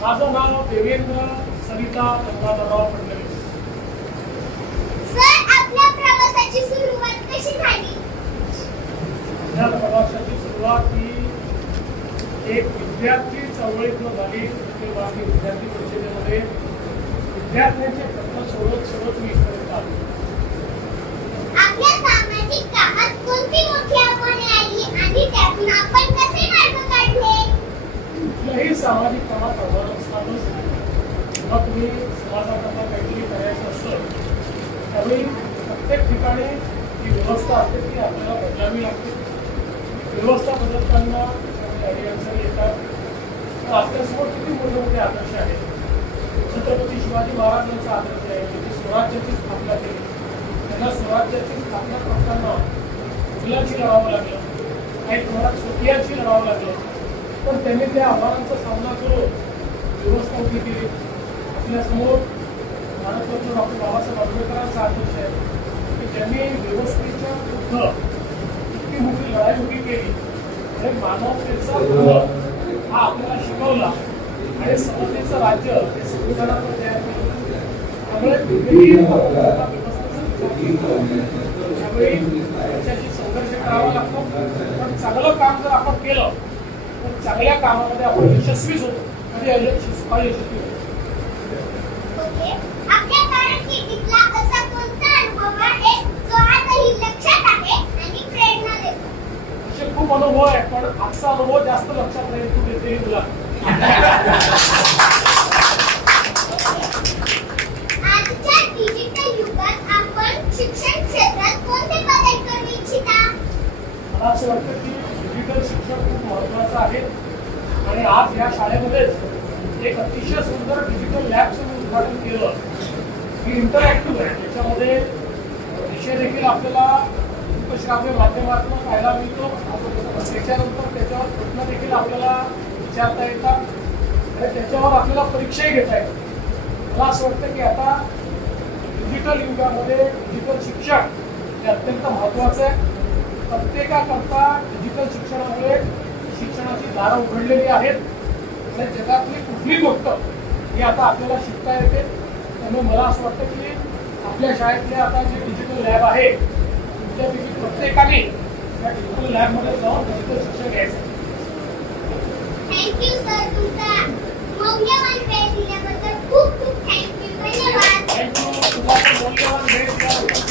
माझं नाव देवेंद्र सरिता गंगाधरराव फडणवीस. सर, आपल्या प्रवासाची सुरुवात कशी झाली? या प्रवासाची सुरुवात ही एक विद्यार्थी चळवळीतून झाली. बाकी विद्यार्थी परिषदेमध्ये विद्यार्थ्यांचे प्रश्न सोडत मी इकडे आलो. आपल्या सामाजिक कामात कोणती मोठी आव्हाने आली आणि त्यातून आपण कसे मार्ग काढले? कुठल्याही सामाजिक कामात आव्हान असतानाच जेव्हा तुम्ही समाजाकरता काहीतरी करायचं असतं त्यावेळी प्रत्येक ठिकाणी जी व्यवस्था असते ती आपल्याला बदलावी लागते. व्यवस्था बदलताना काही अडचणी येतात. तर आपल्यासमोर किती मोठे मोठे आदर्श आहेत. छत्रपती शिवाजी महाराजांचा आदर्श आहे. त्यांनी स्वराज्याची स्थापना केली. त्यांना स्वराज्याची स्थापना करताना मुलांची लढावं लागलं, काही प्रमाणात सोटियाची लढावं लागलं. पण त्यांनी त्या आव्हानांचा सामना करून व्यवस्था उभी केली. आपल्यासमोर भारतरत्न डॉक्टर बाबासाहेब आंबेडकरांचा आदर्श आहे की ज्यांनी व्यवस्थेच्या विरुद्ध इतकी मोठी लढाई उभी केली आणि मानवतेचा धर्म हा आपल्याला शिकवला आणि समतेचं राज्य हे संविधानावर तयार केलं. त्यामुळे त्यावेळी त्याच्याशी संघर्ष करावा लागतो. पण चांगलं काम जर आपण केलं तर चांगल्या कामामध्ये आपण यशस्वीच होतो आणि अयशस्वी होतो. ओके, आपल्या कारकिर्दीतला असा कोणता अनुभव आहे जो आजही लक्षात आहे आणि प्रेरणा देतो? असे खूप अनुभव आहे पण आजचा अनुभव जास्त लक्षात राहील. तू देते तुला आजच्या डिजिटल युगात आपण शिक्षण क्षेत्रात कोणते बदल करू इच्छिता? मला असं वाटतं की डिजिटल शिक्षण खूप महत्त्वाचं आहे आणि आज या शाळेमध्येच एक अतिशय सुंदर डिजिटल लॅबचं उद्घाटन केलं. ही इंटरॅक्टिव्ह आहे. त्याच्यामध्ये विषय देखील आपल्याला दृकश्राव्य माध्यमातून पाहायला मिळतो. त्याच्यानंतर त्याच्यावर प्रश्न देखील आपल्याला विचारता येतात आणि त्याच्यावर आपल्याला परीक्षाही घेता येतात. मला असं वाटतं की आता डिजिटल युगामध्ये डिजिटल शिक्षण हे अत्यंत महत्त्वाचं आहे. प्रत्येकाकरता डिजिटल शिक्षणामुळे शिक्षणाची दारं उघडलेली आहेत आणि जगातली कुठली गोष्ट ही आता आपल्याला शिकता येते. त्यामुळे मला असं वाटतं की आपल्या शाळेतले आता जे डिजिटल लॅब आहे तुमच्यापैकी प्रत्येकाने त्या डिजिटल लॅबमध्ये जाऊन डिजिटल शिक्षण घ्यायचं. थँक्यू सर, तुमचा मौल्यवान वेळ दिल्याबद्दल खूप खूप थँक्यू. धन्यवाद. थँक्यू. तुला मौल्यवान वेळ दिल्याबद्दल